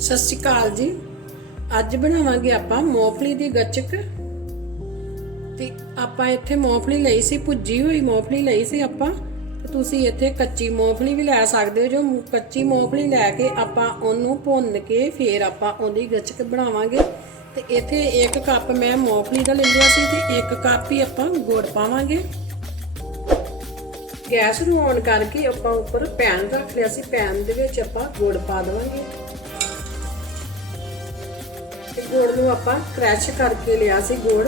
ਸਤਿ ਸ਼੍ਰੀ ਅਕਾਲ ਜੀ। ਅੱਜ ਬਣਾਵਾਂਗੇ ਆਪਾਂ ਮੂੰਗਫਲੀ ਦੀ ਗੱਚਕ। ਤੇ ਆਪਾਂ ਇੱਥੇ ਮੂੰਗਫਲੀ ਲਈ ਸੀ, ਭੁੱਜੀ ਹੋਈ ਮੂੰਗਫਲੀ ਲਈ ਸੀ ਆਪਾਂ। ਤੇ ਤੁਸੀਂ ਇੱਥੇ ਕੱਚੀ ਮੂੰਗਫਲੀ ਵੀ ਲੈ ਸਕਦੇ ਹੋ, ਜੋ ਕੱਚੀ ਮੂੰਗਫਲੀ ਲੈ ਕੇ ਆਪਾਂ ਉਹਨੂੰ ਭੁੰਨ ਕੇ ਫਿਰ ਆਪਾਂ ਉਹਦੀ ਗੱਚਕ ਬਣਾਵਾਂਗੇ। ਤੇ ਇੱਥੇ 1 ਕੱਪ ਮੈਂ ਮੂੰਗਫਲੀ ਦਾ ਲੈ ਲਿਆ ਸੀ ਤੇ 1 ਕੱਪ ਹੀ ਆਪਾਂ ਗੁੜ ਪਾਵਾਂਗੇ। ਗੈਸ ਨੂੰ ਔਨ ਕਰਕੇ ਆਪਾਂ ਉੱਪਰ ਪੈਨ ਰੱਖ ਲਿਆ ਸੀ, ਪੈਨ ਦੇ ਵਿੱਚ ਆਪਾਂ ਗੁੜ ਪਾ ਦੇਵਾਂਗੇ। ਗੁੜ ਨੂੰ ਆਪਾਂ ਕ੍ਰੈਸ਼ ਕਰਕੇ ਲਿਆ ਸੀ ਗੁੜ।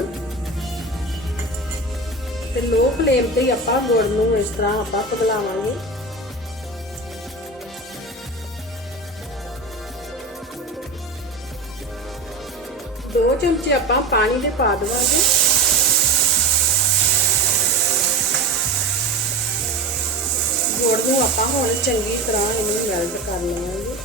ਤੇ ਲੋ ਫਲੇਮ ਤੇ ਹੀ ਆਪਾਂ ਗੁੜ ਨੂੰ ਇਸ ਤਰ੍ਹਾਂ ਆਪਾਂ ਪਗਲਾਵਾਂਗੇ ਦੋ ਚਮਚੇ ਆਪਾਂ ਪਾਣੀ ਦੇ ਪਾ ਦੇਵਾਂਗੇ। ਗੁੜ ਨੂੰ ਆਪਾਂ ਹੁਣ ਚੰਗੀ ਤਰ੍ਹਾਂ ਇਹਨੂੰ ਮੈਲਟ ਕਰ ਲਵਾਂਗੇ।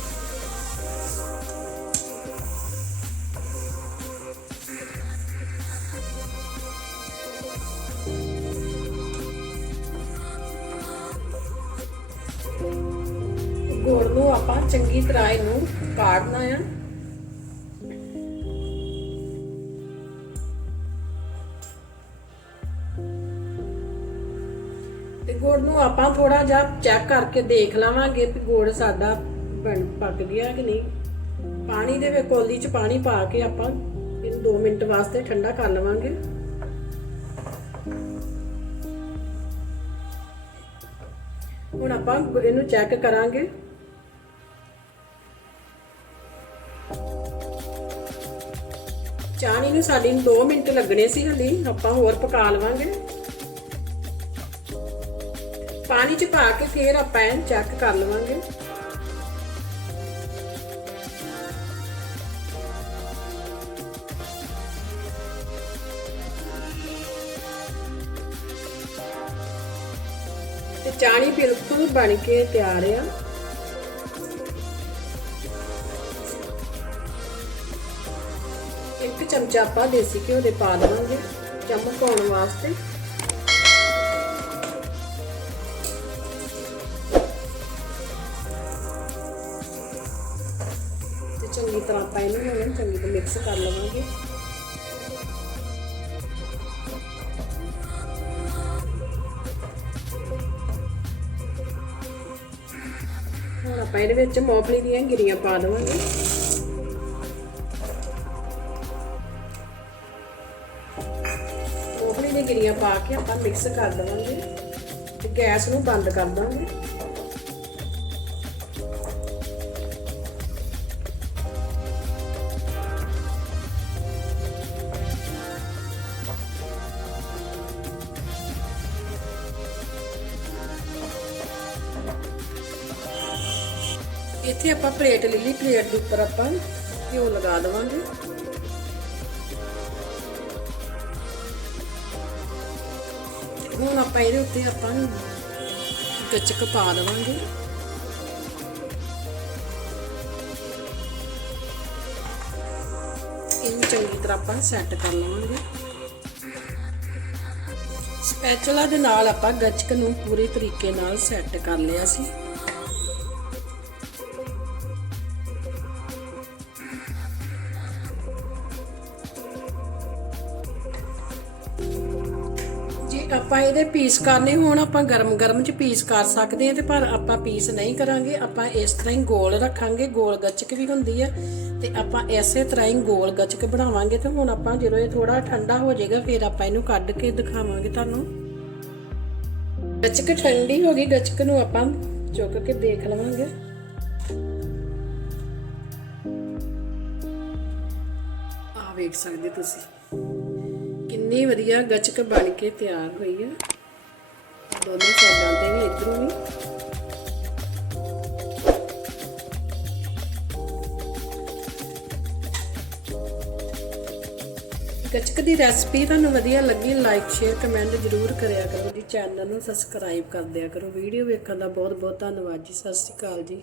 ਆਪਾਂ ਚੰਗੀ ਤਰ੍ਹਾਂ ਇਹਨੂੰ ਕਾੜਨਾ ਆ। ਤੇ ਗੁੜ ਨੂੰ ਆਪਾਂ ਥੋੜਾ ਜਿਹਾ ਚੈੱਕ ਕਰਕੇ ਦੇਖ ਲਵਾਂਗੇ ਕਿ ਗੁੜ ਸਾਡਾ ਬਣ ਪੱਕ ਗਿਆ ਕਿ ਨਹੀਂ। ਪਾਣੀ ਦੇ ਵਿੱਚ ਕੋਲੀ ਚ ਪਾਣੀ ਪਾ ਕੇ ਆਪਾਂ ਇਹਨੂੰ 2 ਮਿੰਟ ਵਾਸਤੇ ਠੰਡਾ ਕਰ ਲਵਾਂਗੇ। ਹੁਣ ਆਪਾਂ ਇਹਨੂੰ ਚੈੱਕ ਕਰਾਂਗੇ। ਚਾਣੀ ਨੂੰ ਸਾਡੀ 2 ਮਿੰਟ ਲੱਗਣੇ ਸੀ ਹਲੀ। ਆਪਾਂ ਹੋਰ ਪਕਾ ਲਵਾਂਗੇ। ਪਾਣੀ ਚ ਪਾ ਕੇ ਫੇਰ ਆਪਾਂ ਇਹਨੂੰ ਚੈੱਕ ਕਰ ਲਵਾਂਗੇ। ਤੇ ਚਾਣੀ ਬਿਲਕੁਲ ਬਣ ਕੇ ਤਿਆਰ ਆ। ਇੱਕ ਚਮਚਾ ਆਪਾਂ ਦੇਸੀ ਘਿਓ ਦੇ ਪਾ ਦੇਵਾਂਗੇ ਚਮਕ ਆਉਣ ਵਾਸਤੇ। ਤੇ ਚੰਗੀ ਤਰ੍ਹਾਂ ਆਪਾਂ ਇਹਨੂੰ ਹੁਣ ਚੰਗੀ ਤਰ੍ਹਾਂ ਮਿਕਸ ਕਰ ਲਵਾਂਗੇ। ਹੁਣ ਆਪਾਂ ਇਹਦੇ ਵਿੱਚ ਮੂੰਗਫਲੀ ਦੀਆਂ ਗਿਰੀਆਂ ਪਾ ਦੇਵਾਂਗੇ। ਦੀਆਂ ਗਿਰੀਆਂ ਪਾ ਕੇ ਆਪਾਂ ਮਿਕਸ ਕਰ ਦੇਵਾਂਗੇ ਤੇ ਗੈਸ ਨੂੰ ਬੰਦ ਕਰ ਦਾਂਗੇ। ਇੱਥੇ ਆਪਾਂ ਪਲੇਟ ਲੈ ਲਈ ਪਲੇਟ ਦੇ ਉੱਪਰ ਆਪਾਂ ਘਿਓ ਲਗਾ ਦੇਵਾਂਗੇ। ਹੁਣ ਆਪਾਂ ਇਹਦੇ ਉੱਤੇ ਆਪਾਂ ਗੱਚਕ ਪਾ ਲਵਾਂਗੇ ਇਹਨੂੰ ਚੰਗੀ ਤਰ੍ਹਾਂ ਆਪਾਂ ਸੈੱਟ ਕਰ ਲਵਾਂਗੇ। ਸਪੈਚੂਲਾ ਦੇ ਨਾਲ ਆਪਾਂ ਗੱਚਕ ਨੂੰ ਪੂਰੇ ਤਰੀਕੇ ਨਾਲ ਸੈੱਟ ਕਰ ਲਿਆ ਸੀ। ਆਪਾਂ ਇਹਦੇ ਪੀਸ ਕਰਨੇ, ਹੋਣ ਆਪਾਂ ਗਰਮ ਗਰਮ ਚ ਪੀਸ ਕਰ ਸਕਦੇ ਹਾਂ ਤੇ ਪਰ ਆਪਾਂ ਪੀਸ ਨਹੀਂ ਕਰਾਂਗੇ, ਆਪਾਂ ਇਸ ਤਰ੍ਹਾਂ ਹੀ ਗੋਲ ਰੱਖਾਂਗੇ, ਗੋਲ ਗੱਚਕ ਵੀ ਹੁੰਦੀ ਆ ਤੇ ਆਪਾਂ ਇਸੇ ਤਰ੍ਹਾਂ ਹੀ ਗੋਲ ਗੱਚਕ ਬਣਾਵਾਂਗੇ ਤੇ ਹੁਣ ਆਪਾਂ ਜਦੋਂ ਇਹ ਥੋੜਾ ਠੰਡਾ ਹੋ ਜਾਏਗਾ, ਫਿਰ ਆਪਾਂ ਇਹਨੂੰ ਕੱਢ ਕੇ ਦਿਖਾਵਾਂਗੇ ਤੁਹਾਨੂੰ। ਗੱਚਕ ਠੰਡੀ ਹੋ ਗਈ, ਗੱਚਕ ਨੂੰ ਆਪਾਂ ਚੁੱਕ ਕੇ ਦੇਖ ਲਵਾਂਗੇ। ਆ ਵੇਖ ਸਕਦੇ ਤੁਸੀਂ। ਕਿੰਨੀ ਵਧੀਆ ਗੱਚਕ ਬਣ ਕੇ ਤਿਆਰ ਹੋਈ ਹੈ। ਦੋਨੋਂ ਸਾਈਡਾਂ ਤੇ ਵੀ ਇਧਰੋਂ ਵੀ। ਗੱਚਕ ਦੀ ਰੈਸਪੀ ਤੁਹਾਨੂੰ ਵਧੀਆ ਲੱਗੀ ਲਾਈਕ ਸ਼ੇਅਰ ਕਮੈਂਟ ਜ਼ਰੂਰ ਕਰਿਆ ਕਰੋ ਜੀ। ਚੈਨਲ ਨੂੰ ਸਬਸਕ੍ਰਾਈਬ ਕਰ ਦਿਆ ਕਰੋ। ਵੀਡੀਓ ਵੇਖਣ ਦਾ ਬਹੁਤ ਬਹੁਤ ਧੰਨਵਾਦ ਜੀ। ਸਤਿ ਸ਼੍ਰੀ ਅਕਾਲ ਜੀ।